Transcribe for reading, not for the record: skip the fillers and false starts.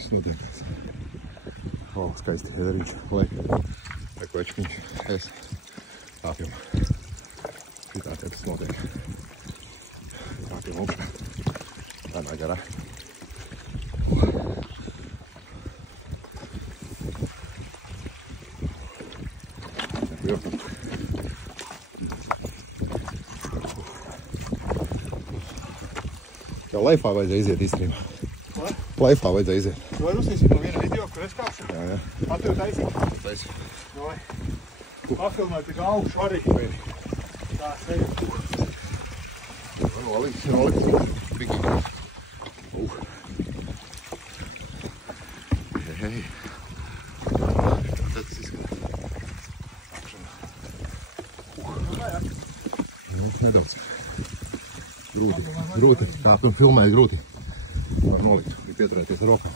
Viss notiekās. O, skaisti ezeriņš. Lai, reku večkiņš. Es kāpjam. Šitā te tas notiek. Kāpjam augšā. Tādā garā. Jau laifā vajadzēja iziet īstenībā. Ko? Laifā vajadzēja iziet. Vai uztaisīt no viena video, kur es kāpšu? Jā, jā. Attev taisīt. Taisi. Vai. Pafilmēt tik augšu arī. Tā sevi. Nolikt. Bigi. Hei. Tas izskatās. Nedaudz. Grūti. Kāpjam filmēt grūti. Var nolikt, pieturēties ar rokām.